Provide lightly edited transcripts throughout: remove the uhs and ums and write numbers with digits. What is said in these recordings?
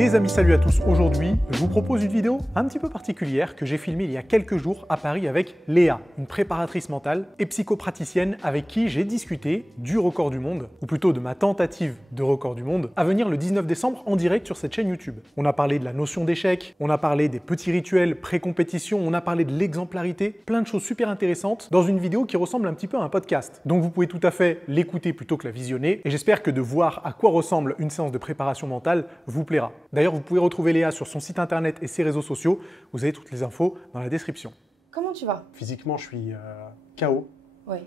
Les amis, salut à tous. Aujourd'hui, je vous propose une vidéo un petit peu particulière que j'ai filmée il y a quelques jours à Paris avec Léa, une préparatrice mentale et psychopraticienne avec qui j'ai discuté du record du monde, ou plutôt de ma tentative de record du monde, à venir le 19 décembre en direct sur cette chaîne YouTube. On a parlé de la notion d'échec, on a parlé des petits rituels pré-compétition, on a parlé de l'exemplarité, plein de choses super intéressantes dans une vidéo qui ressemble un petit peu à un podcast. Donc vous pouvez tout à fait l'écouter plutôt que la visionner, et j'espère que de voir à quoi ressemble une séance de préparation mentale vous plaira. D'ailleurs, vous pouvez retrouver Léa sur son site internet et ses réseaux sociaux. Vous avez toutes les infos dans la description. Comment tu vas? Physiquement, je suis KO, Oui.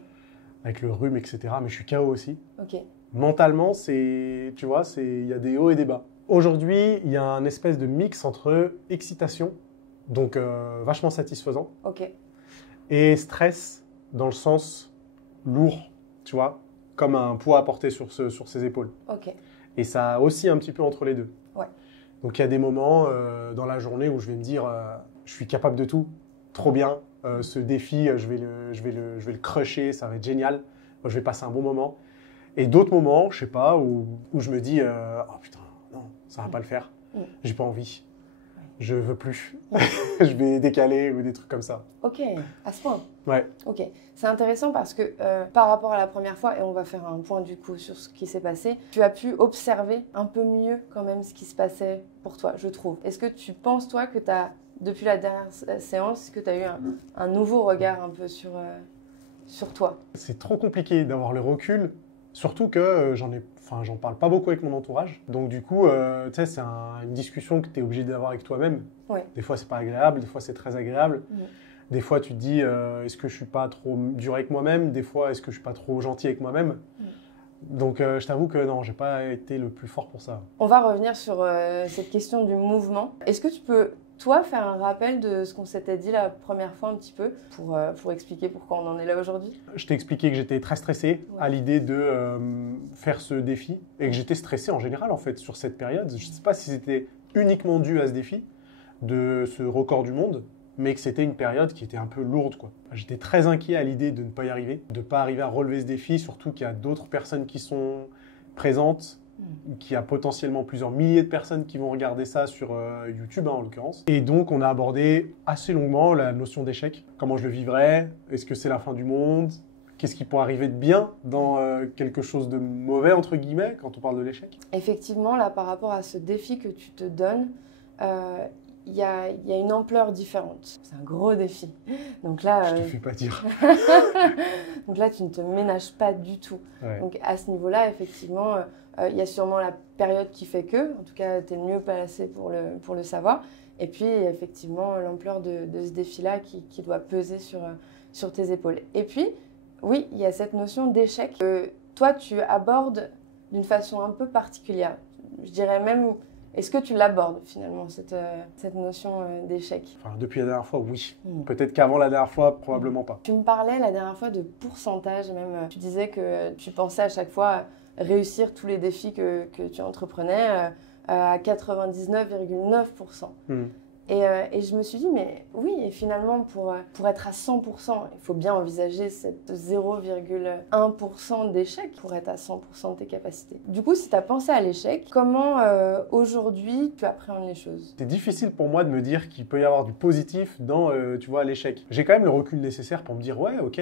avec le rhume, etc. Mais je suis KO aussi. Ok. Mentalement, tu vois, il y a des hauts et des bas. Aujourd'hui, il y a un espèce de mix entre excitation, donc vachement satisfaisant, Ok. et stress, dans le sens lourd, tu vois, comme un poids à porter sur ses épaules. Ok. Et ça oscille un petit peu entre les deux. Ouais. Donc il y a des moments dans la journée où je vais me dire je suis capable de tout, trop bien, ce défi je vais le crusher, ça va être génial, je vais passer un bon moment. Et d'autres moments, je sais pas, où je me dis oh putain, non, ça va pas le faire, j'ai pas envie, je veux plus, je vais décaler ou des trucs comme ça. Ok, à ce point. Ouais. Ok, c'est intéressant parce que par rapport à la première fois, et on va faire un point du coup sur ce qui s'est passé, tu as pu observer un peu mieux quand même ce qui se passait pour toi, je trouve. Est-ce que tu penses, toi, que tu as, depuis la dernière séance, que tu as eu un nouveau regard un peu sur toi? C'est trop compliqué d'avoir le recul, surtout que j'en parle pas beaucoup avec mon entourage. Donc du coup, tu sais, c'est une discussion que tu es obligé d'avoir avec toi-même. Ouais. Des fois, c'est pas agréable, des fois, c'est très agréable. Des fois, tu te dis, est-ce que je suis pas trop dur avec moi-même? Des fois, est-ce que je suis pas trop gentil avec moi-même? Donc, je t'avoue que non, j'ai pas été le plus fort pour ça. On va revenir sur cette question du mouvement. Est-ce que tu peux, toi, faire un rappel de ce qu'on s'était dit la première fois un petit peu pour expliquer pourquoi on en est là aujourd'hui? Je t'ai expliqué que j'étais très stressé à l'idée de faire ce défi et que j'étais stressé en général, en fait, sur cette période. Je sais pas si c'était uniquement dû à ce défi, de ce record du monde, mais que c'était une période qui était un peu lourde, quoi. J'étais très inquiet à l'idée de ne pas y arriver, de ne pas arriver à relever ce défi, surtout qu'il y a d'autres personnes qui sont présentes, qu'il y a potentiellement plusieurs milliers de personnes qui vont regarder ça sur YouTube, en l'occurrence. Et donc, on a abordé assez longuement la notion d'échec. Comment je le vivrais? Est-ce que c'est la fin du monde? Qu'est-ce qui pourrait arriver de bien dans quelque chose de mauvais, entre guillemets, quand on parle de l'échec? Effectivement, là, par rapport à ce défi que tu te donnes, il y a une ampleur différente. C'est un gros défi. Donc là, je te fais pas dire. Donc là, tu ne te ménages pas du tout. Ouais. Donc à ce niveau-là, effectivement, il y a sûrement la période qui fait que, en tout cas, tu es le mieux placé pour le savoir. Et puis, effectivement, l'ampleur de ce défi-là qui doit peser sur tes épaules. Et puis, oui, il y a cette notion d'échec que toi, tu abordes d'une façon un peu particulière. Je dirais même... Est-ce que tu l'abordes finalement, cette notion d'échec? Enfin, depuis la dernière fois, oui. Peut-être qu'avant la dernière fois, probablement pas. Tu me parlais la dernière fois de pourcentage, même. Tu disais que tu pensais à chaque fois réussir tous les défis que tu entreprenais à 99,9%. Et je me suis dit, mais oui, et finalement, pour être à 100%, il faut bien envisager cette 0,1% d'échec pour être à 100% de tes capacités. Du coup, si tu as pensé à l'échec, comment aujourd'hui tu appréhendes les choses? C'est difficile pour moi de me dire qu'il peut y avoir du positif dans, tu vois, l'échec. J'ai quand même le recul nécessaire pour me dire, ouais, ok,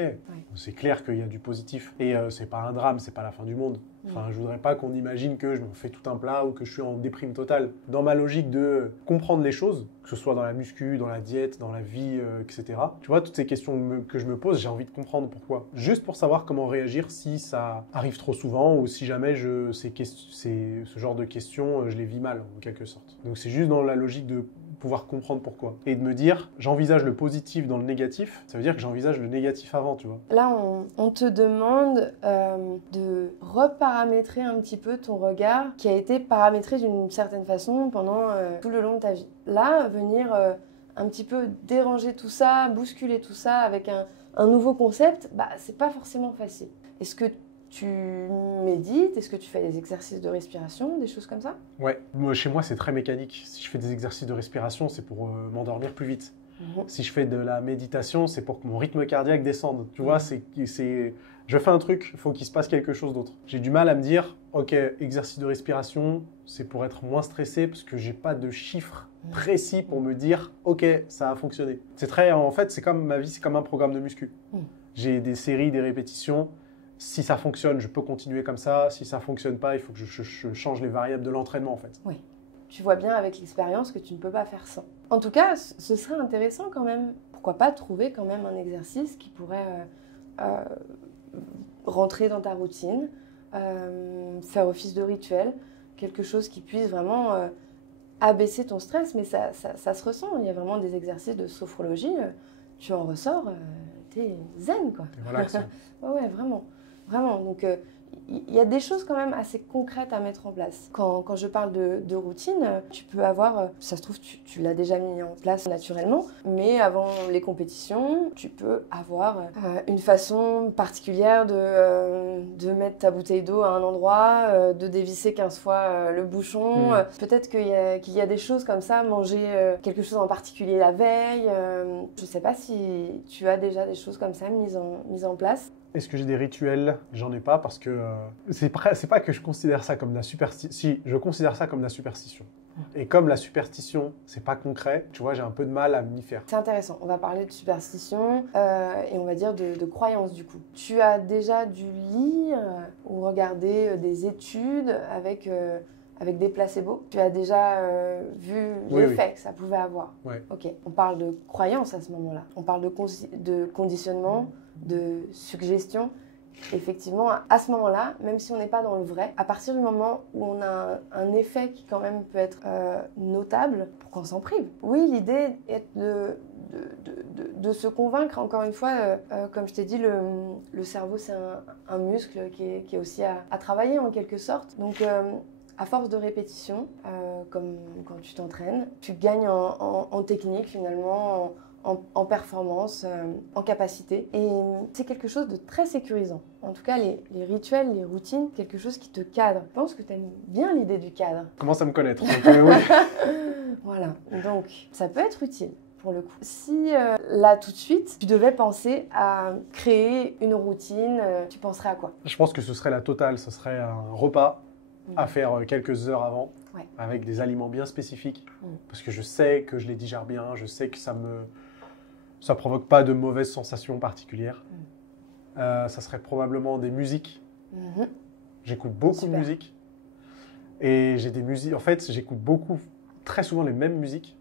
c'est clair qu'il y a du positif. Et c'est pas un drame, c'est pas la fin du monde. Enfin, je voudrais pas qu'on imagine que je me fais tout un plat ou que je suis en déprime totale. Dans ma logique de comprendre les choses, que ce soit dans la muscu, dans la diète, dans la vie, etc. Tu vois, toutes ces questions que je me pose, j'ai envie de comprendre pourquoi. Juste pour savoir comment réagir si ça arrive trop souvent ou si jamais ce genre de questions, je les vis mal, en quelque sorte. Donc c'est juste dans la logique de pouvoir comprendre pourquoi. Et de me dire, j'envisage le positif dans le négatif, ça veut dire que j'envisage le négatif avant, tu vois. Là, on te demande de reparamétrer un petit peu ton regard qui a été paramétré d'une certaine façon pendant tout le long de ta vie. Là, venir un petit peu déranger tout ça, bousculer tout ça avec un nouveau concept, bah, c'est pas forcément facile. Est-ce que tu médites? Est-ce que tu fais des exercices de respiration, des choses comme ça? Ouais, chez moi c'est très mécanique. Si je fais des exercices de respiration, c'est pour m'endormir plus vite. Si je fais de la méditation, c'est pour que mon rythme cardiaque descende. Tu vois, Je fais un truc, il faut qu'il se passe quelque chose d'autre. J'ai du mal à me dire, ok, exercice de respiration, c'est pour être moins stressé parce que j'ai pas de chiffres précis pour me dire, ok, ça a fonctionné. En fait, c'est comme ma vie, c'est comme un programme de muscu. J'ai des séries, des répétitions. Si ça fonctionne, je peux continuer comme ça. Si ça fonctionne pas, il faut que je change les variables de l'entraînement en fait. Oui. Tu vois bien avec l'expérience que tu ne peux pas faire sans. En tout cas, ce serait intéressant quand même. Pourquoi pas trouver quand même un exercice qui pourrait rentrer dans ta routine, faire office de rituel, quelque chose qui puisse vraiment abaisser ton stress, mais ça se ressent. Il y a vraiment des exercices de sophrologie, tu en ressors, t'es zen quoi. Et voilà, ouais, vraiment. Vraiment. Donc, il y a des choses quand même assez concrètes à mettre en place. Quand je parle de routine, tu peux avoir, ça se trouve, tu l'as déjà mis en place naturellement, mais avant les compétitions, tu peux avoir une façon particulière de mettre ta bouteille d'eau à un endroit, de dévisser 15 fois le bouchon. Peut-être qu'il y a des choses comme ça, manger quelque chose en particulier la veille. Je ne sais pas si tu as déjà des choses comme ça mises en place. Est-ce que j'ai des rituels? J'en ai pas parce que c'est pas que je considère ça comme de la superstition. Si, je considère ça comme de la superstition. Et comme la superstition, c'est pas concret, tu vois, j'ai un peu de mal à m'y faire. C'est intéressant. On va parler de superstition et on va dire de croyance du coup. Tu as déjà dû lire ou regarder des études avec des placebos. Tu as déjà vu l'effet que ça pouvait avoir. Oui. Ok. On parle de croyance à ce moment-là. On parle de conditionnement, de suggestion. Effectivement, à ce moment-là, même si on n'est pas dans le vrai, à partir du moment où on a un effet qui quand même peut être notable, pourquoi on s'en prive? Oui, l'idée est de se convaincre, encore une fois, comme je t'ai dit, le cerveau c'est un muscle qui est aussi à travailler en quelque sorte. Donc, à force de répétition, comme quand tu t'entraînes, tu gagnes en technique finalement, en performance, en capacité. Et c'est quelque chose de très sécurisant. En tout cas, les rituels, les routines, quelque chose qui te cadre. Je pense que tu aimes bien l'idée du cadre. Commence à me connaître. Donc, oui. Voilà, donc ça peut être utile. Pour le coup. Si là tout de suite, tu devais penser à créer une routine, tu penserais à quoi? Je pense que ce serait la totale. Ce serait un repas à faire quelques heures avant, avec des aliments bien spécifiques, parce que je sais que je les digère bien, je sais que ça provoque pas de mauvaises sensations particulières. Ça serait probablement des musiques. J'écoute beaucoup de musique. Et j'ai des musiques. En fait, j'écoute très souvent les mêmes musiques.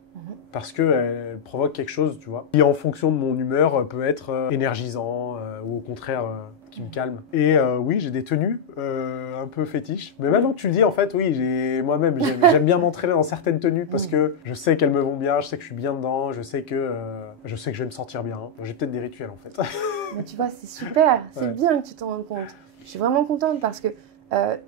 Parce qu'elles provoquent quelque chose, tu vois, qui en fonction de mon humeur peut être énergisant ou au contraire qui me calme. Et oui, j'ai des tenues un peu fétiches. Mais maintenant que tu le dis, en fait, oui, moi-même, j'aime bien m'entraîner dans certaines tenues parce que je sais qu'elles me vont bien, je sais que je suis bien dedans, je sais que je vais me sentir bien. J'ai peut-être des rituels, en fait. Mais tu vois, c'est super, c'est bien que tu t'en rendes compte. Je suis vraiment contente parce que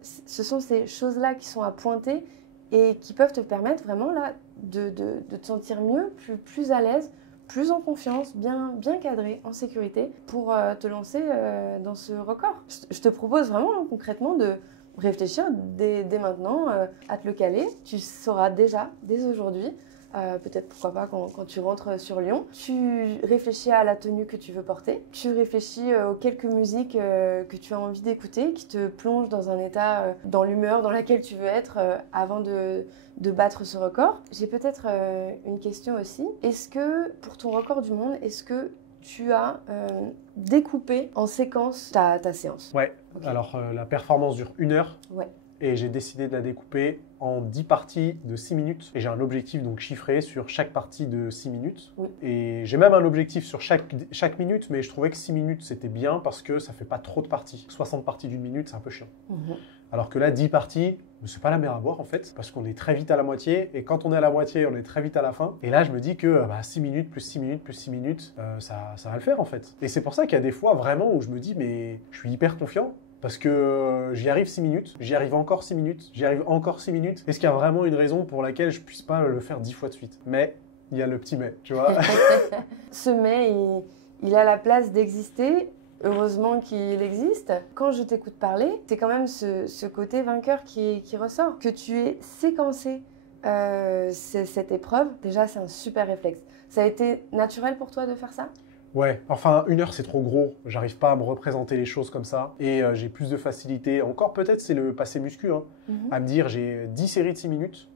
ce sont ces choses-là qui sont à pointer et qui peuvent te permettre vraiment là de te sentir mieux, plus à l'aise, plus en confiance, bien cadré, en sécurité pour te lancer dans ce record. Je te propose vraiment concrètement de réfléchir dès maintenant à te le caler. Tu sauras déjà, dès aujourd'hui, peut-être pourquoi pas quand tu rentres sur Lyon, tu réfléchis à la tenue que tu veux porter, tu réfléchis aux quelques musiques que tu as envie d'écouter, qui te plongent dans un état, dans l'humeur dans laquelle tu veux être avant de battre ce record. J'ai peut-être une question aussi. Est-ce que, pour ton record du monde, est-ce que tu as découpé en séquence ta séance? Ouais, okay. Alors la performance dure 1 heure. Ouais. Et j'ai décidé de la découper en 10 parties de 6 minutes. Et j'ai un objectif donc chiffré sur chaque partie de 6 minutes. Oui. Et j'ai même un objectif sur chaque minute, mais je trouvais que 6 minutes c'était bien parce que ça fait pas trop de parties. 60 parties d'une minute, c'est un peu chiant. Alors que là, 10 parties, c'est pas la mer à boire en fait, parce qu'on est très vite à la moitié, et quand on est à la moitié, on est très vite à la fin. Et là, je me dis que 6 minutes, plus 6 minutes, plus 6 minutes, ça va le faire en fait. Et c'est pour ça qu'il y a des fois vraiment où je me dis, mais je suis hyper confiant, parce que j'y arrive 6 minutes, j'y arrive encore 6 minutes, j'y arrive encore 6 minutes. Est-ce qu'il y a vraiment une raison pour laquelle je puisse pas le faire 10 fois de suite? Mais il y a le petit mais, tu vois. Ce mais, il a la place d'exister. Heureusement qu'il existe. Quand je t'écoute parler, c'est quand même ce côté vainqueur qui ressort. Que tu aies séquencé cette épreuve, déjà c'est un super réflexe. Ça a été naturel pour toi de faire ça? Ouais, enfin 1 heure c'est trop gros, j'arrive pas à me représenter les choses comme ça et j'ai plus de facilité, encore peut-être c'est le passé muscu, hein, à me dire j'ai 10 séries de 6 minutes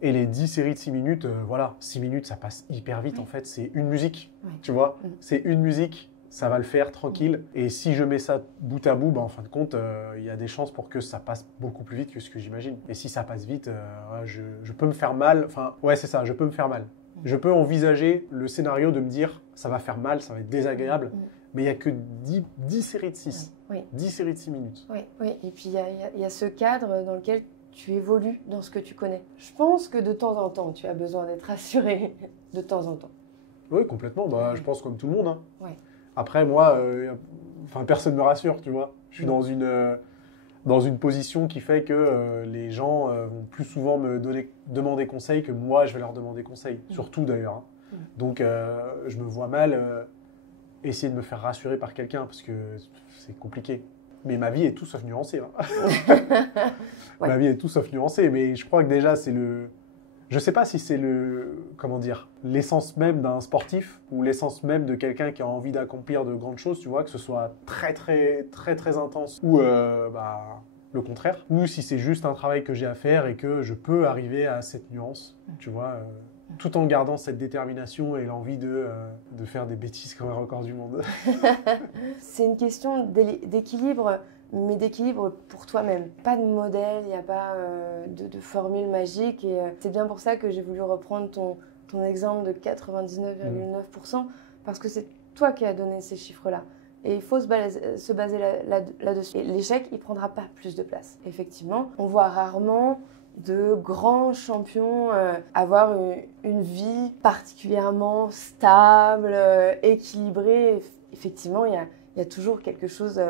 et les 10 séries de 6 minutes, voilà, 6 minutes ça passe hyper vite en fait, c'est une musique, tu vois, c'est une musique, ça va le faire tranquille et si je mets ça bout à bout, bah, en fin de compte il y a des chances pour que ça passe beaucoup plus vite que ce que j'imagine et si ça passe vite, je peux me faire mal, enfin ouais c'est ça, je peux me faire mal. Je peux envisager le scénario de me dire ça va faire mal, ça va être désagréable, mais il n'y a que 10 séries de 6. 10 séries de 6 minutes. Oui, et puis il y a ce cadre dans lequel tu évolues dans ce que tu connais. Je pense que de temps en temps, tu as besoin d'être rassuré, de temps en temps. Oui, complètement. Bah, je pense comme tout le monde. Hein. Ouais. Après, moi, personne ne me rassure, tu vois. Je suis dans une position qui fait que les gens vont plus souvent me demander conseil que moi, je vais leur demander conseil. Surtout d'ailleurs. Hein. Donc, je me vois mal essayer de me faire rassurer par quelqu'un parce que c'est compliqué. Mais ma vie est tout sauf nuancée. Hein. Ma vie est tout sauf nuancée. Mais je crois que déjà, c'est le... Je ne sais pas si c'est comment dire, l'essence même d'un sportif ou l'essence même de quelqu'un qui a envie d'accomplir de grandes choses, tu vois, que ce soit très intense ou le contraire, ou si c'est juste un travail que j'ai à faire et que je peux arriver à cette nuance, tu vois, tout en gardant cette détermination et l'envie de faire des bêtises comme un record du monde. C'est une question d'équilibre, mais d'équilibre pour toi-même. Pas de modèle, il n'y a pas de formule magique. Et c'est bien pour ça que j'ai voulu reprendre ton exemple de 99,9%, parce que c'est toi qui as donné ces chiffres-là. Et il faut se baser là-dessus. Et l'échec, il ne prendra pas plus de place. Effectivement, on voit rarement de grands champions avoir une vie particulièrement stable, équilibrée. Effectivement, il y a toujours quelque chose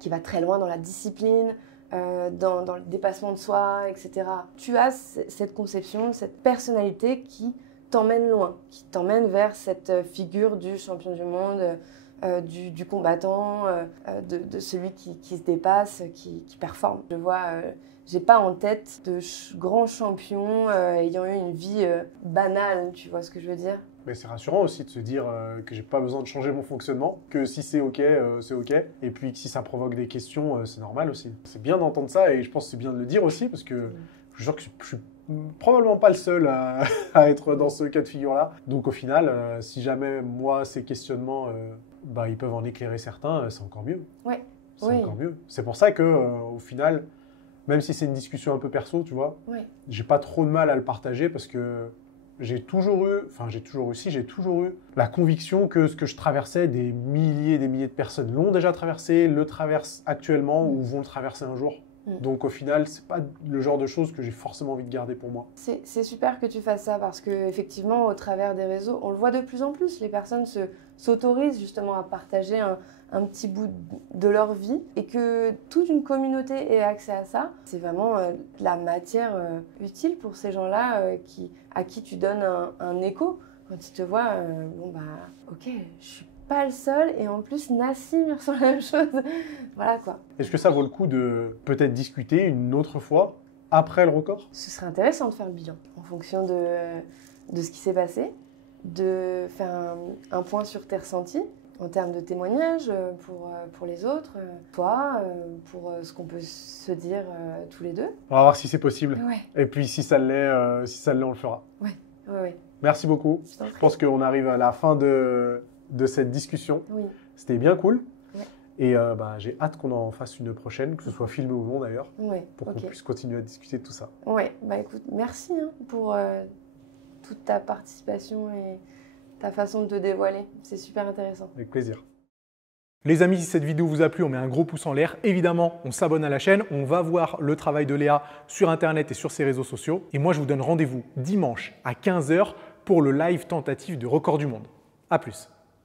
qui va très loin dans la discipline, dans le dépassement de soi, etc. Tu as cette conception, cette personnalité qui t'emmène loin, qui t'emmène vers cette figure du champion du monde, du combattant, de celui qui se dépasse, qui performe. Je vois, j'ai pas en tête de grands champions ayant eu une vie banale, tu vois ce que je veux dire? Mais c'est rassurant aussi de se dire que j'ai pas besoin de changer mon fonctionnement, que si c'est ok, c'est ok. Et puis que si ça provoque des questions, c'est normal aussi. C'est bien d'entendre ça et je pense que c'est bien de le dire aussi parce que je suis sûr que je suis probablement pas le seul à être dans ce cas de figure-là. Donc au final, si jamais moi, ces questionnements, ils peuvent en éclairer certains, c'est encore mieux. Ouais. C'est encore mieux. C'est pour ça que au final, même si c'est une discussion un peu perso, tu vois, j'ai pas trop de mal à le partager parce que j'ai toujours eu la conviction que ce que je traversais, des milliers et des milliers de personnes l'ont déjà traversé, le traversent actuellement ou vont le traverser un jour. Donc au final, c'est pas le genre de choses que j'ai forcément envie de garder pour moi. C'est super que tu fasses ça parce qu'effectivement, au travers des réseaux, on le voit de plus en plus. Les personnes s'autorisent justement à partager un petit bout de leur vie et que toute une communauté ait accès à ça. C'est vraiment de la matière utile pour ces gens-là à qui tu donnes un écho. Quand ils te voient, ok, je suis pas le seul et en plus Nassim ressent la même chose. Voilà quoi. Est-ce que ça vaut le coup de peut-être discuter une autre fois après le record? Ce serait intéressant de faire le bilan en fonction de ce qui s'est passé, de faire un point sur tes ressentis en termes de témoignages pour les autres, toi, pour ce qu'on peut se dire tous les deux. On va voir si c'est possible. Ouais. Et puis si ça l'est, on le fera. Ouais. Merci beaucoup. Je pense qu'on arrive à la fin de cette discussion. Oui. C'était bien cool. Ouais. Et j'ai hâte qu'on en fasse une prochaine, que ce soit filmé ou non d'ailleurs, pour qu'on puisse continuer à discuter de tout ça. Ouais, écoute, merci pour toute ta participation et ta façon de te dévoiler. C'est super intéressant. Avec plaisir. Les amis, si cette vidéo vous a plu, on met un gros pouce en l'air. Évidemment, on s'abonne à la chaîne. On va voir le travail de Léa sur Internet et sur ses réseaux sociaux. Et moi, je vous donne rendez-vous dimanche à 15 h pour le live tentative du record du monde. À plus.